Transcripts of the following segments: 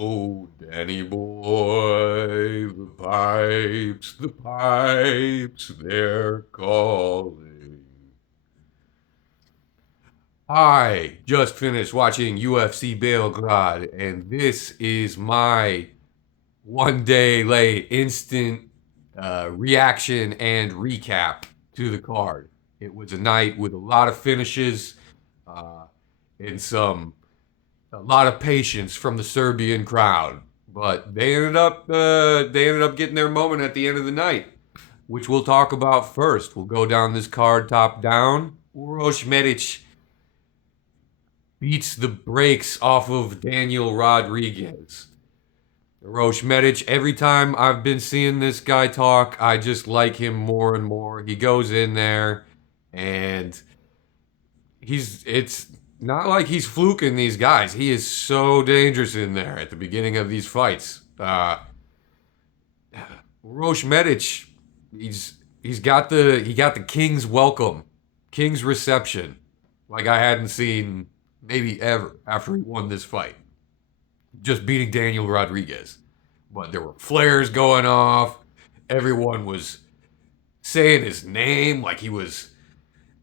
Oh, Danny boy, the pipes, they're calling. I just finished watching UFC Belgrade, and this is my 1 day late instant reaction and recap to the card. It was a night with a lot of finishes uh, and a lot of patience from the Serbian crowd, but they ended up getting their moment at the end of the night, which we'll talk about first. We'll go down this card top down. Uroš Medic beats the brakes off of Daniel Rodriguez. Uroš Medic, every time I've been seeing this guy talk, I just like him more and more. He goes in there and it's not like he's fluking these guys. He is so dangerous in there at the beginning of these fights. Roche Medic, he got the king's welcome, king's reception, like I hadn't seen maybe ever after he won this fight. Just beating Daniel Rodriguez, but there were flares going off. Everyone was saying his name like he was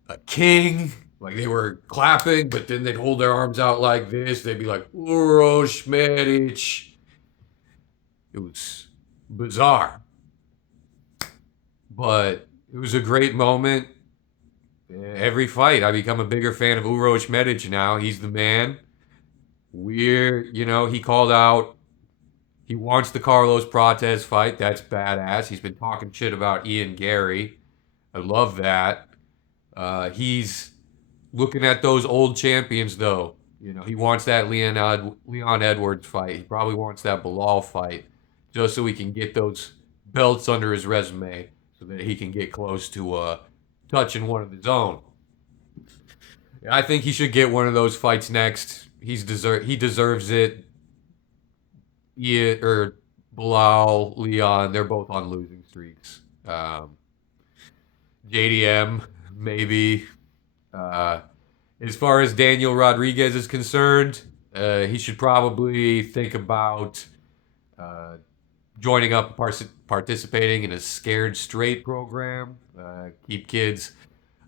a king. Like they were clapping, but then they'd hold their arms out like this. They'd be like, Uroš Medic. It was bizarre, but it was a great moment. Every fight, I become a bigger fan of Uroš Medic now. He's the man. He called out, he wants the Carlos Prates fight. That's badass. He's been talking shit about Ian Gary. I love that. He's looking at those old champions, though. He wants that Leon Edwards fight. He probably wants that Bilal fight, just so he can get those belts under his resume, so that he can get close to touching one of his own. I think he should get one of those fights next. He deserves it. Yeah, or Bilal, Leon, they're both on losing streaks. JDM, maybe. Uh, as far as Daniel Rodriguez is concerned, he should probably think about uh, joining up, participating in a Scared Straight program. Keep kids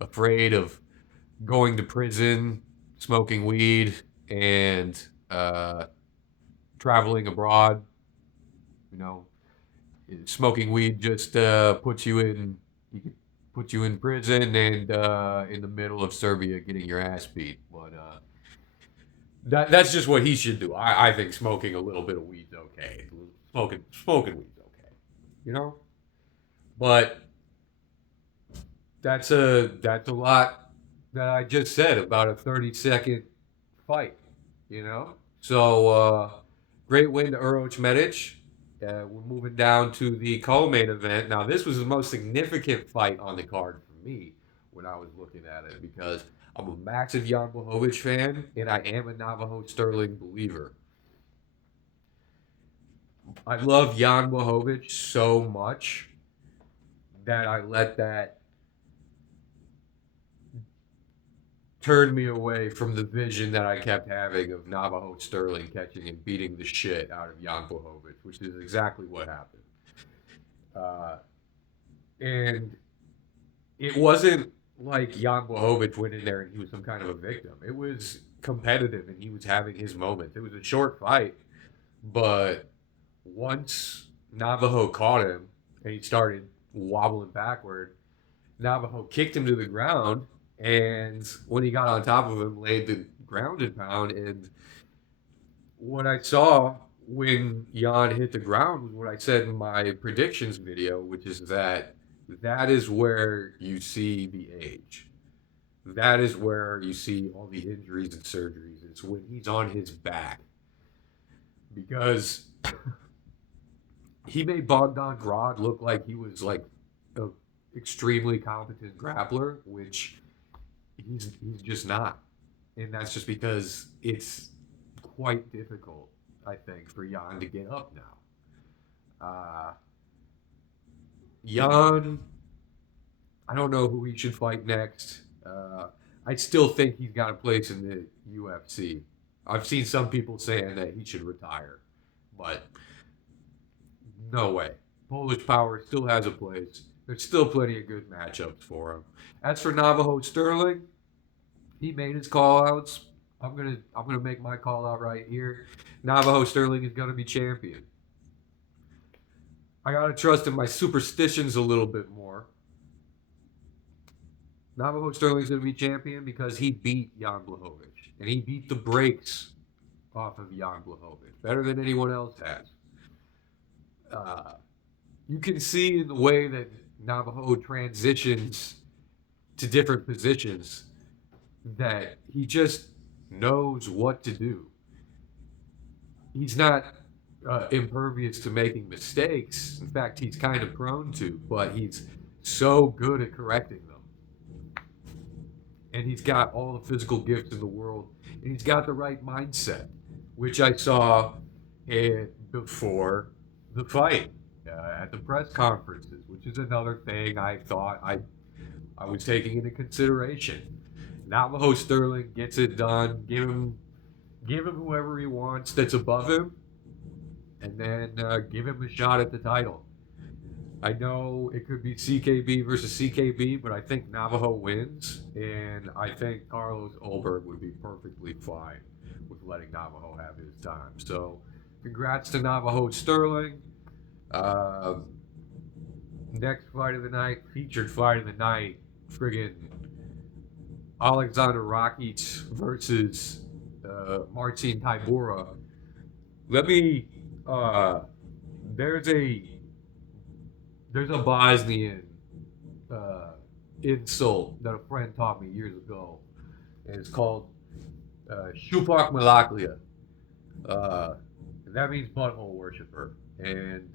afraid of going to prison, smoking weed, and traveling abroad. You know, smoking weed just puts you in prison and in the middle of Serbia getting your ass beat. But that's just what he should do. I think smoking a little bit of weed's okay. Smoking weed's okay. You know, but that's a lot that I just said about a 30-second fight. So great win to Uroš Medic. We're moving down to the co-main event. Now, this was the most significant fight on the card for me when I was looking at it because I'm a massive Jan Blachowicz fan and I am a Navajo Sterling believer. I love Jan Blachowicz so much that I let that turn me away from the vision that I kept having of Navajo Sterling catching and beating the shit out of Jan Blachowicz, which is exactly what happened. Uh, and it wasn't like Jan Blachowicz went in there and he was some kind of a victim. It was competitive and he was having his moments. It was a short fight, but once Navajo caught him and he started wobbling backward, Navajo kicked him to the ground, and when he got on top of him, laid the ground and pound. And what I saw when Jan hit the ground was what I said in my predictions video, which is that is where you see the age. That is where you see all the injuries and surgeries. It's when he's on his back. Because he made Bogdan Grad look like he was like a extremely competent grappler, which he's just not. And that's just because it's quite difficult, I think, for Jan to get up now. Jan, I don't know who he should fight next. I still think he's got a place in the UFC. I've seen some people saying that he should retire. but no way. Polish Power still has a place. There's still plenty of good matchups for him. As for Navajo Sterling, he made his call outs. I'm gonna make my call out right here. Navajo Sterling is gonna be champion. I gotta trust in my superstitions a little bit more. Navajo Sterling's gonna be champion because he beat Jan Blachowicz. And he beat the brakes off of Jan Blachowicz better than anyone else has. Uh, you can see in the way that Navajo transitions to different positions that he just knows what to do. He's not impervious to making mistakes. In fact, he's kind of prone to, but he's so good at correcting them. And he's got all the physical gifts in the world, and he's got the right mindset, which I saw before the fight at the press conferences, which is another thing I thought I was taking into consideration. Navajo Sterling gets it done. Give him whoever he wants that's above him, and then give him a shot at the title. I know it could be CKB versus CKB, but I think Navajo wins, and I think Carlos Ulberg would be perfectly fine with letting Navajo have his time. So, congrats to Navajo Sterling. Uh, Next fight of the night, featured fight of the night, friggin' Alexander Rakic versus Marcin Tybura. Let me. There's a Bosnian uh, insult that a friend taught me years ago, and it's called Shupak Malaklia. That means butthole worshiper, and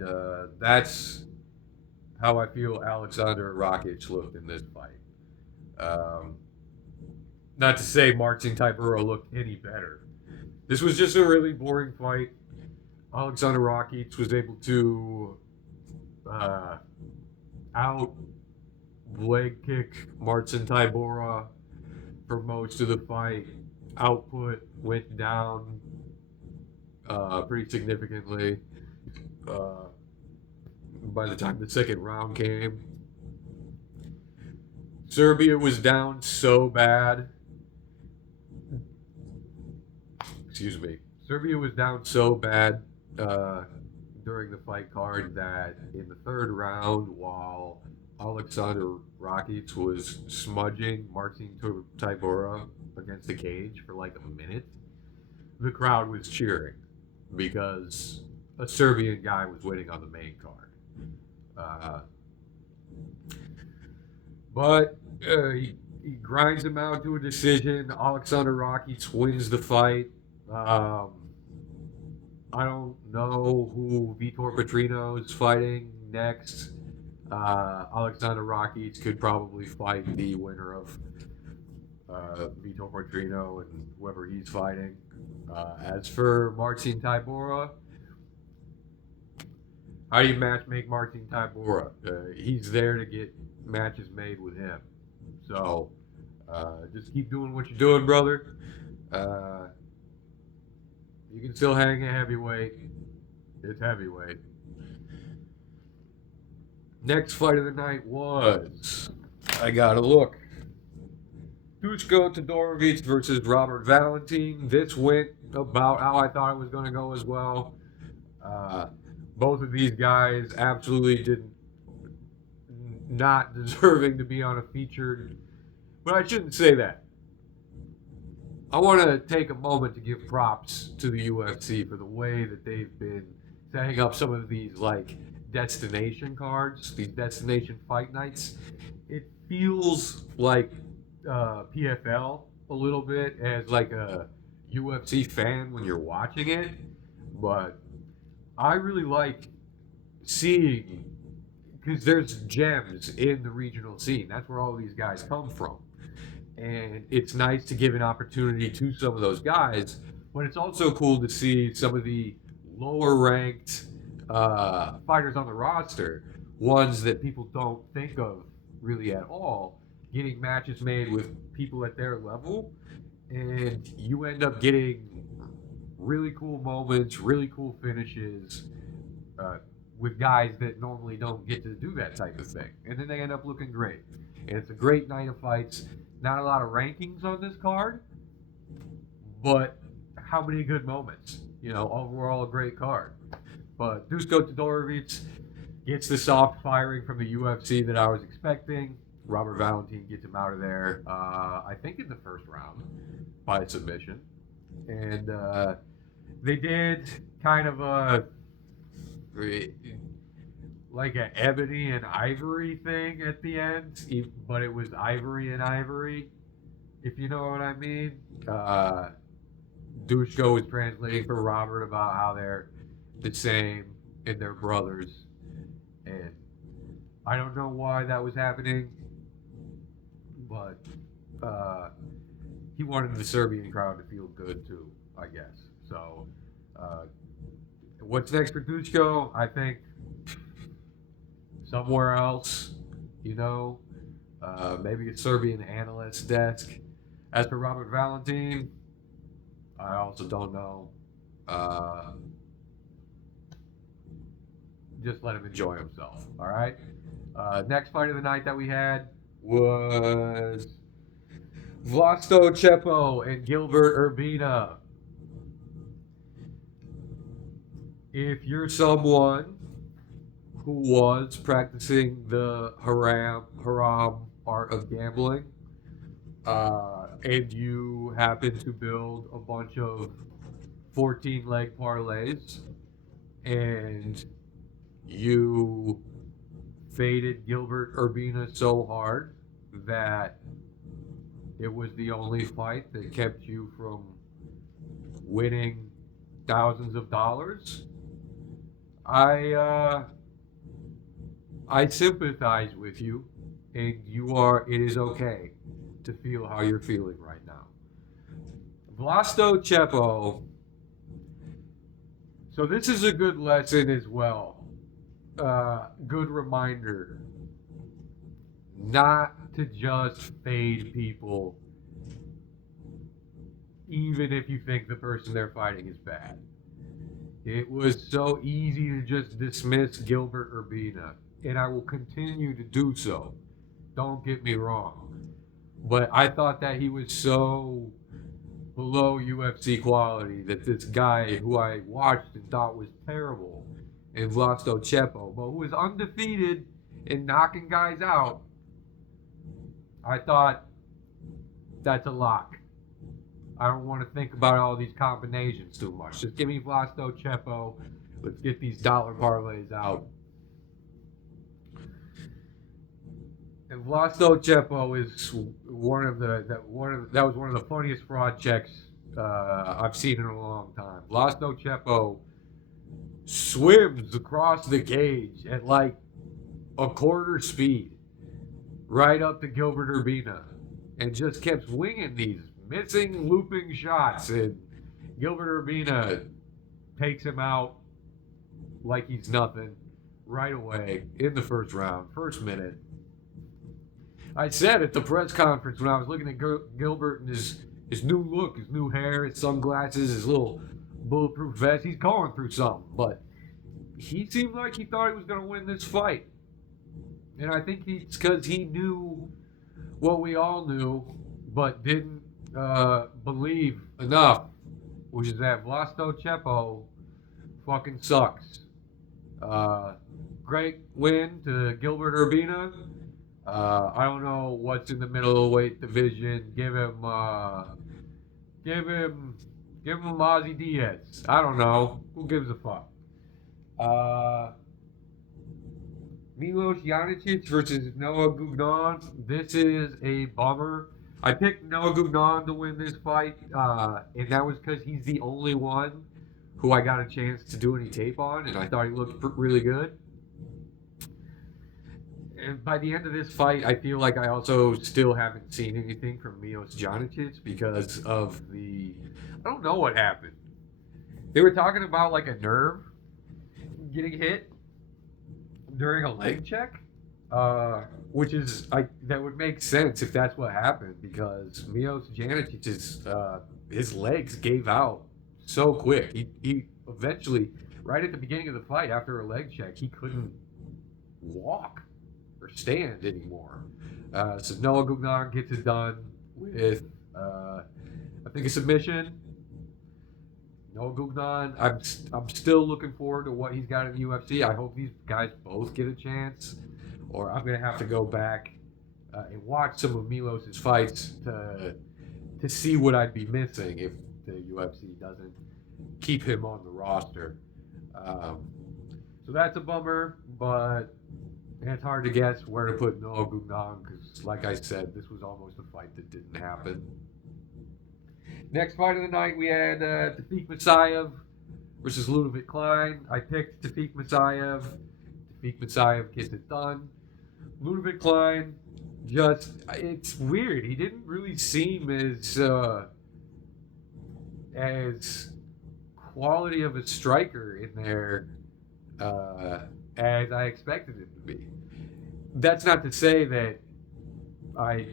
that's how I feel Alexander Rakic looked in this fight. Um, Not to say Marcin Tybura looked any better. This was just a really boring fight. Alexander Rakic was able to uh, out leg kick Marcin Tybura for most of the fight. Output went down pretty significantly uh, by the time the second round came. Serbia was down so bad. Excuse me. Serbia was down so bad uh, during the fight card that in the third round, while Alexander Rakic was smudging Marcin Tybura against the cage for like a minute, the crowd was cheering because a Serbian guy was waiting on the main card. Uh, but he grinds him out to a decision. Alexander Rakic wins the fight. Um, I don't know who Vitor Petrino is fighting next. Alexander Rakic could probably fight the winner of Vitor Petrino and whoever he's fighting. As for Marcin Tybura, how do you match make Marcin Tybura? He's there to get matches made with him. So just keep doing what you're doing, brother. Uh, you can still hang a heavyweight. It's heavyweight. Next fight of the night was, I gotta look, Dushko Todorovic versus Robert Valentin. This went about how I thought it was going to go as well. Both of these guys absolutely did not deserving to be on a featured, but I shouldn't say that. I want to take a moment to give props to the UFC for the way that they've been setting up some of these like destination cards, these destination fight nights. It feels like PFL a little bit as like a UFC fan when you're watching it, but I really like seeing because there's gems in the regional scene. That's where all these guys come from. And it's nice to give an opportunity to some of those guys, but it's also cool to see some of the lower ranked fighters on the roster, ones that people don't think of really at all, getting matches made with people at their level, and you end up getting really cool moments, really cool finishes uh, with guys that normally don't get to do that type of thing. And then they end up looking great. And it's a great night of fights. Not a lot of rankings on this card, but how many good moments? You know, overall a great card. But Dusko Todorovic gets the soft firing from the UFC that I was expecting. Robert Valentin gets him out of there, I think in the first round by submission. And they did kind of a like an ebony and ivory thing at the end, but it was ivory and ivory, if you know what I mean. Dushko was translating for Robert about how they're the same and they're brothers, and I don't know why that was happening, but he wanted the Serbian crowd to feel good too, I guess. So, uh, what's next for Dushko? I think somewhere else, you know, maybe a Serbian analyst desk. As for Robert Valentin, I also don't know. Just let him enjoy himself. All right. Next fight of the night that we had was Vlasto Chepo and Gilbert Urbina. If you're someone who was practicing the haram art of gambling, and you happen to build a bunch of 14 leg parlays, and you faded Gilbert Urbina so hard that it was the only fight that kept you from winning thousands of dollars. I sympathize with you, and you are. It is okay to feel how you're feeling right now. Vlasto Chepo. So this is a good lesson as well. Good reminder not to just fade people, even if you think the person they're fighting is bad. It was so easy to just dismiss Gilbert Urbina, and I will continue to do so. Don't get me wrong. But I thought that he was so below UFC quality that this guy who I watched and thought was terrible in Vlasto Chepo, but who was undefeated in knocking guys out, I thought that's a lock. I don't want to think about all these combinations too much. Just give me Vlasto Chepo. Let's get these dollar parlays out. And Vlasto Chepo is that was one of the funniest fraud checks I've seen in a long time. Vlasto Chepo swims across the cage at like a quarter speed, right up to Gilbert Urbina, and just kept winging these missing, looping shots. And Gilbert Urbina takes him out like he's nothing right away in the first round, first minute. I said at the press conference when I was looking at Gilbert and his new look, his new hair, his sunglasses, his little bulletproof vest, he's going through something. But he seemed like he thought he was going to win this fight. And I think it's because he knew what we all knew, but didn't believe enough, which is that Vlasto Chepo fucking sucks. Great win to Gilbert Urbina. I don't know what's in the middleweight division. Give him Ozzy Diaz. I don't know. Who gives a fuck? Milos Janicic versus Noah Gugnon. This is a bummer. I picked Noah Gugnon to win this fight, and that was because he's the only one who I got a chance to do any tape on, and I thought he looked really good. And by the end of this fight, I feel like I also still haven't seen anything from Milos Janicic because of I don't know what happened. They were talking about like a nerve getting hit during a leg check, which is that would make sense if that's what happened because Milos Janicic's his legs gave out so quick. He eventually, right at the beginning of the fight, after a leg check, he couldn't walk or stand anymore. So Noah Gugnan gets it done with, I think, a submission. Noah Gugnan, I'm still looking forward to what he's got in the UFC. I hope these guys both get a chance, or I'm gonna have to go back and watch some of Milos's fights to see what I'd be missing if the UFC doesn't keep him on the roster. Um, so that's a bummer, but it's hard to guess where to put Noah Gugnan because, like I said, this was almost a fight that didn't happen. Next fight of the night, we had Tafik Masayev versus Ludovic Klein. I picked Tafik Masayev. Tafik Masayev gets it done. Ludovic Klein, it's weird. He didn't really seem as quality of a striker in there as I expected him to be. That's not to say that I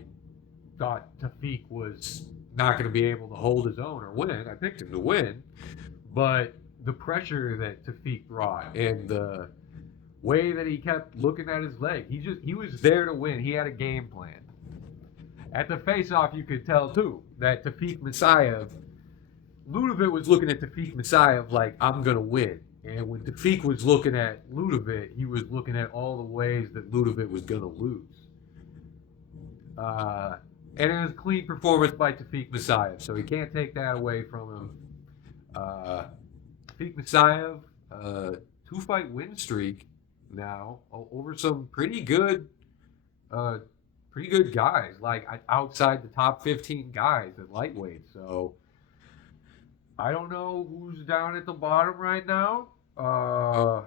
thought Tafik was not going to be able to hold his own or win. I picked him to win, but the pressure that Tafik brought and the way that he kept looking at his leg, he was there to win. He had a game plan. At the face-off, you could tell too that Tafik Masayev, Ludovic was looking at Tafik Masayev like, I'm gonna win. And when Tafik was looking at Ludovic, he was looking at all the ways that Ludovic was gonna lose. And it was a clean performance by Tafik Masayev, so he can't take that away from him. Tafik Masayev, 2-fight win streak now over some pretty good guys, like outside the top 15 guys at lightweight. So I don't know who's down at the bottom right now. I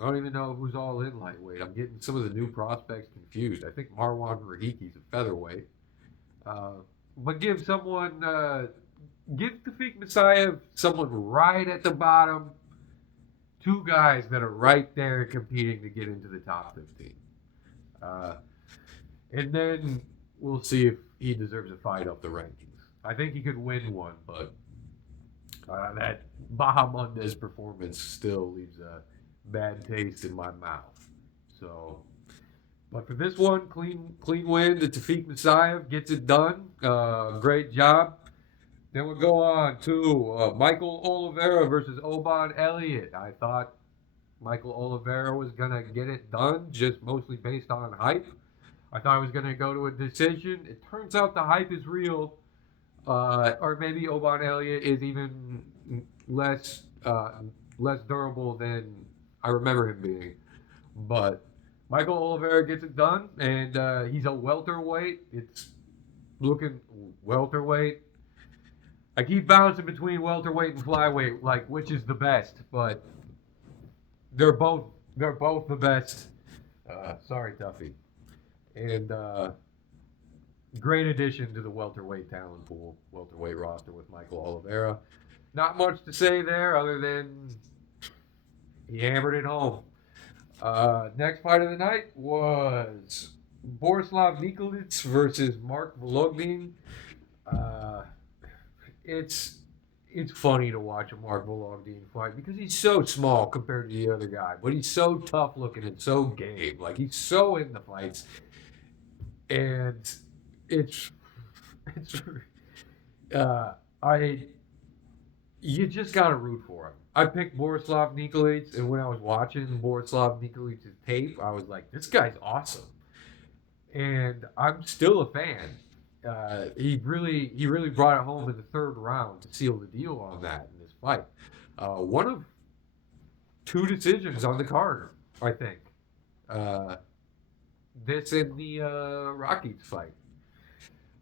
don't even know who's all in lightweight. I'm getting some of the new prospects confused. I think Marwan Rahiki's a featherweight. But give Tafik Masayev someone right at the bottom. Two guys that are right there competing to get into the top 15. And then we'll see if he deserves a fight up the rankings. I think he could win one, but that Bahamondes performance still leaves a bad taste in my mouth. So, but for this one, clean win. The Tafik Masayev gets it done. Great job. Then we'll go on to Michael Oliveira versus Oban Elliott. I thought Michael Oliveira was going to get it done, just mostly based on hype. I thought it was going to go to a decision. It turns out the hype is real. Or maybe Oban Elliott is even less durable than I remember him being. But Michael Oliveira gets it done, and he's a welterweight. It's looking welterweight. I keep bouncing between welterweight and flyweight, like which is the best, but they're both the best. Sorry, Duffy. And great addition to the welterweight talent pool, welterweight roster with Michael Oliveira. Not much to say there other than he hammered it home. Next fight of the night was Borislav Nikolic versus Mark Volognin. It's funny to watch a Mark Volognin fight because he's so small compared to the other guy, but he's so tough looking and so game. Like he's so in the fights, and it's I you just gotta root for him. I picked Borislav Nikolic, and when I was watching Borislav Nikolic's tape, I was like, this guy's awesome, and I'm still a fan. He really brought it home in the third round to seal the deal on that in this fight. One of two decisions on the card, I think. This and the Rockies fight.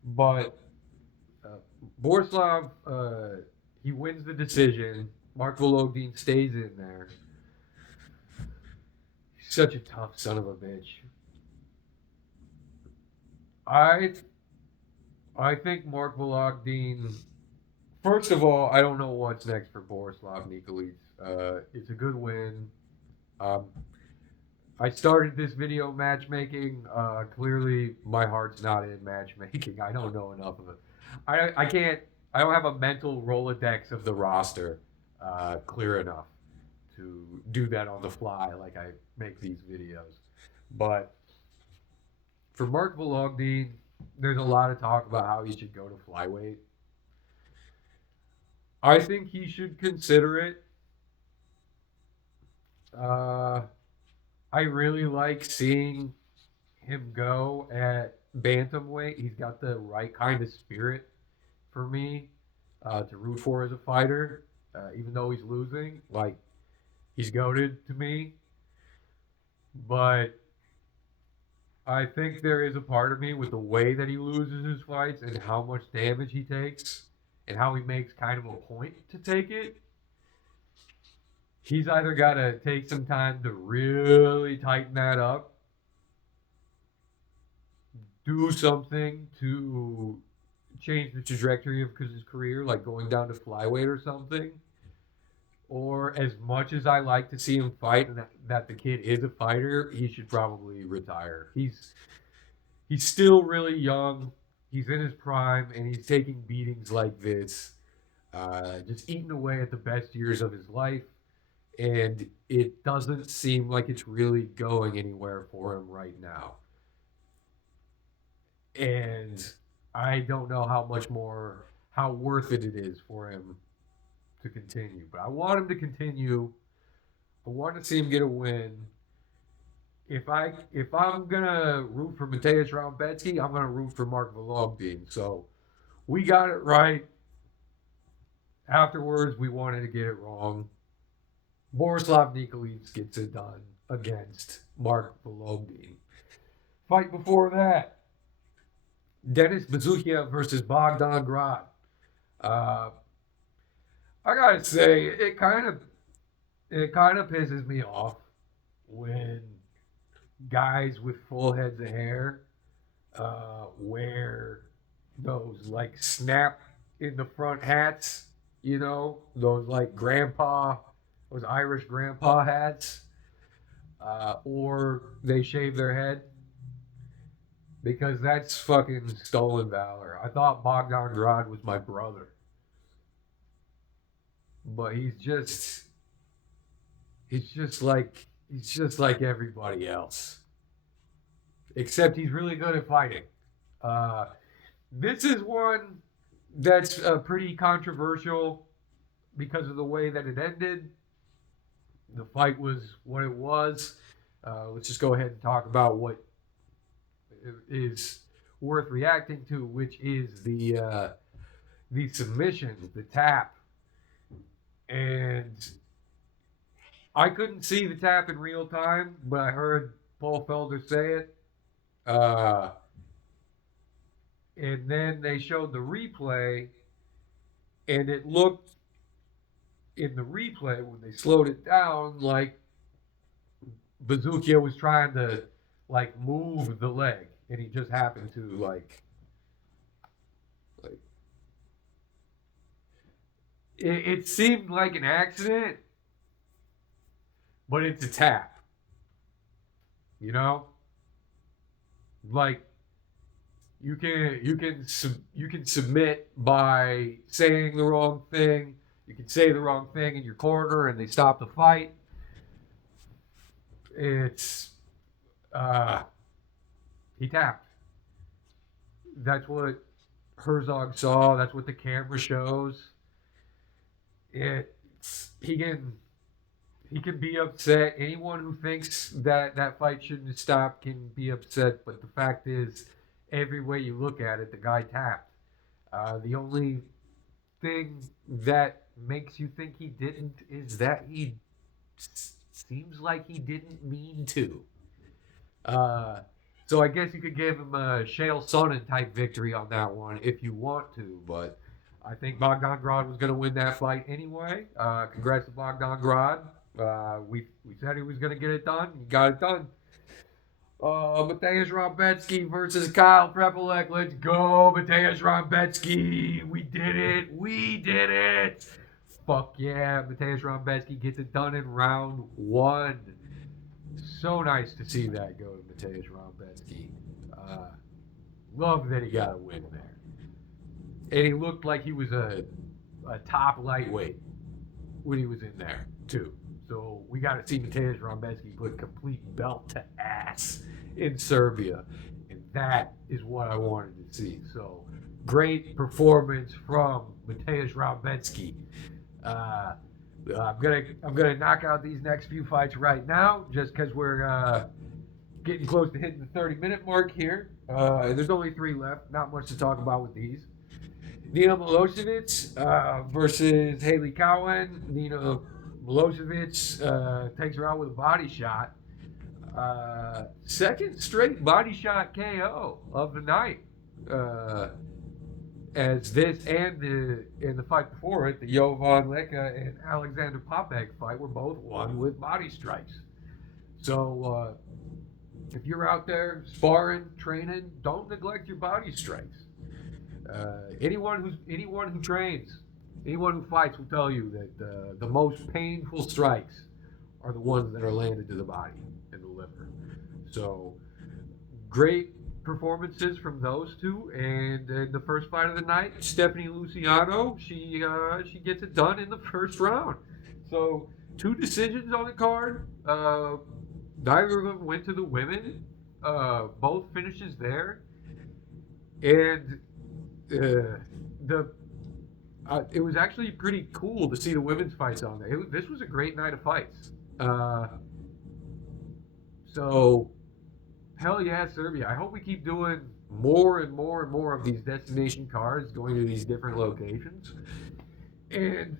But Borislav, he wins the decision. Mark Volognin stays in there. He's such a tough son of a bitch. I think Mark Volognin. First of all, I don't know what's next for Borislav Nikolic. It's a good win. I started this video matchmaking. Clearly, my heart's not in matchmaking. I don't know enough of it. I can't I don't have a mental Rolodex of the roster clear enough to do that on the fly like I make these videos. But for Mark Vologdin, there's a lot of talk about how he should go to flyweight. I think he should consider it. Uh, I really like seeing him go at bantamweight. He's got the right kind of spirit for me to root for as a fighter, even though he's losing. Like, he's goated to me. But I think there is a part of me with the way that he loses his fights and how much damage he takes and how he makes kind of a point to take it. He's either got to take some time to really tighten that up, do something to change the trajectory of his career, like going down to flyweight or something. Or as much as I like to see him fight and that the kid is a fighter, he should probably retire. He's still really young. He's in his prime, and he's taking beatings like this, just eating away at the best years of his life. And it doesn't seem like it's really going anywhere for him right now. And I don't know how much more, how worth it is for him to continue. But I want him to continue. I want to see him get a win. If I'm gonna root for Mateusz Raumbetsky, I'm gonna root for Mark Vologdin. So we got it right. Afterwards, we wanted to get it wrong. Borislav Nikolic gets it done against Mark Vologdin. Fight before that, Denis Bazukiev versus Bogdan Grad. Uh, I gotta say, it kind of pisses me off when guys with full heads of hair wear those like snap in the front hats, those like those Irish grandpa hats, or they shave their head because that's fucking stolen valor. I thought Bogdan Grad was my brother, but he's just like everybody else, except he's really good at fighting. Uh, this is one that's pretty controversial because of the way that it ended. The fight was what it was. Let's just go ahead and talk about what is worth reacting to, which is the submission, the tap, and I couldn't see the tap in real time, but I heard Paul Felder say it. Uh, and then they showed the replay, and it looked in the replay when they slowed it down like Bazookia was trying to like move the leg, and he just happened to like it seemed like an accident, but it's a tap, you know. Like you can submit by saying the wrong thing. You can say the wrong thing in your corner, and they stop the fight. It's uh, he tapped. That's what Herzog saw. That's what the camera shows. He can be upset. Anyone who thinks that that fight shouldn't have stopped can be upset. But the fact is, every way you look at it, the guy tapped. The only thing that makes you think he didn't is that he seems like he didn't mean to. Uh, so I guess you could give him a Shale Sonnen type victory on that one if you want to, but I think Bogdan Grad was going to win that fight anyway. Congrats to Bogdan Grad. We said he was going to get it done. He got it done. Mateusz Raumbetsky versus Kyle Prepolek. Let's go, Mateusz Raumbetsky. We did it. We did it. Fuck yeah. Mateusz Raumbetsky gets it done in round one. So nice to see that go to Mateusz Raumbetsky. Love that he got a win there. And he looked like he was a top lightweight when he was in there too. So we got to see Mateusz Rebecki put complete belt to ass in Serbia, and that is what I wanted to see. So great performance from Mateusz Rebecki. Uh, I'm gonna knock out these next few fights right now, just because we're getting close to hitting the 30-minute mark here. There's only 3 left. Not much to talk about with these. Nina Milosevic versus Haley Cowan. Nina Milosevic takes her out with a body shot. Second straight body shot KO of the night. As this and the fight before it, the Jovan Leka and Alexander Popek fight were both won with body strikes. So if you're out there sparring, training, don't neglect your body strikes. Anyone who trains, anyone who fights will tell you that the most painful strikes are the ones that are landed to the body and the liver. So great performances from those two, and the first fight of the night, Stephanie Luciano, she gets it done in the first round. So 2 decisions on the card. Neither of them went to the women. Both finishes there, and the it was actually pretty cool to see the women's fights on there. This was a great night of fights. So hell yeah, Serbia. I hope we keep doing more and more and more of these destination cards, going to these different locations. And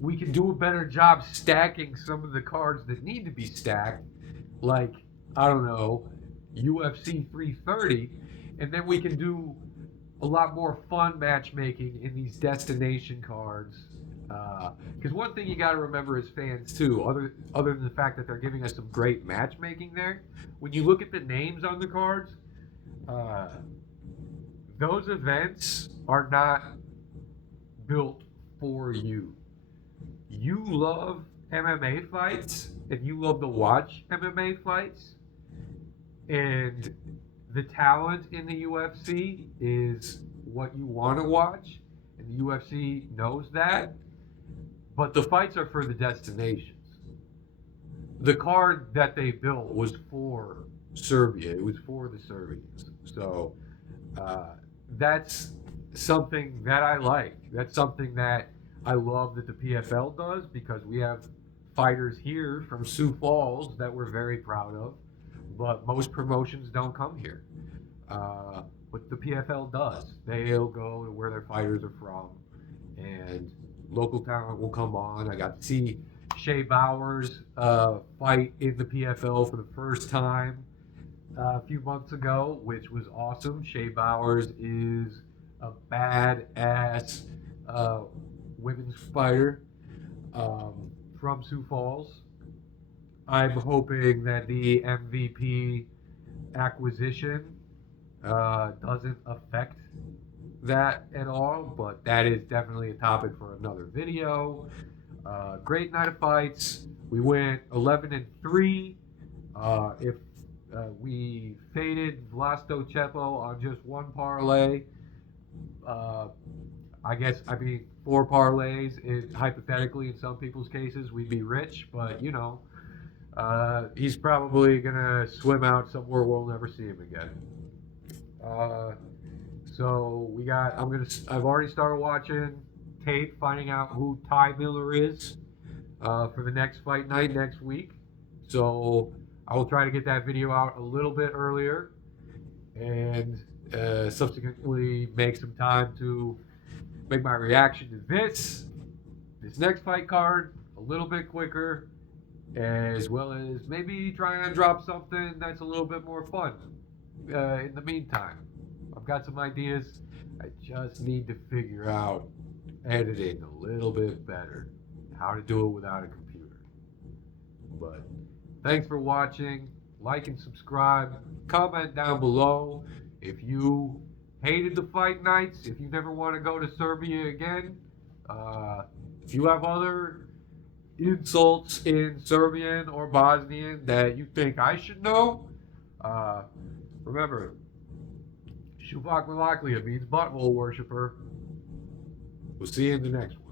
we can do a better job stacking some of the cards that need to be stacked, like, I don't know, UFC 330. And then we can do a lot more fun matchmaking in these destination cards. Because one thing you got to remember as fans too, other than the fact that they're giving us some great matchmaking there, when you look at the names on the cards, those events are not built for you. You love MMA fights and you love to watch MMA fights, and the talent in the UFC is what you want to watch, and the UFC knows that. But the fights are for the destinations. The card that they built was for Serbia. It was for the Serbians. So that's something that I like. That's something that I love that the PFL does, because we have fighters here from Sioux Falls that we're very proud of, but most promotions don't come here. But the PFL does. They'll go to where their fighters are from, and local talent will come on. I got to see Shea Bowers fight in the PFL for the first time a few months ago, which was awesome. Shea Bowers is a badass women's fighter from Sioux Falls. I'm hoping that the MVP acquisition doesn't affect that at all, but that is definitely a topic for another video. Great night of fights. We went 11-3. If we faded Vlasto Chepo on just one parlay, I mean 4 parlays, hypothetically in some people's cases, we'd be rich, but you know, he's probably gonna swim out somewhere we'll never see him again. So I've already started watching tape, finding out who Ty Miller is for the next fight night next week. So I will try to get that video out a little bit earlier, and subsequently make some time to make my reaction to this next fight card a little bit quicker, as well as maybe try and drop something that's a little bit more fun in the meantime. I've got some ideas. I just need to figure out editing a little bit better, how to do it without a computer. But thanks for watching. Like and subscribe. Comment down below if you hated the fight nights, if you never want to go to Serbia again, if you have other insults in Serbian or Bosnian that you think I should know. Remember, Shuvak Malaklia means butthole worshiper. We'll see you in the next one.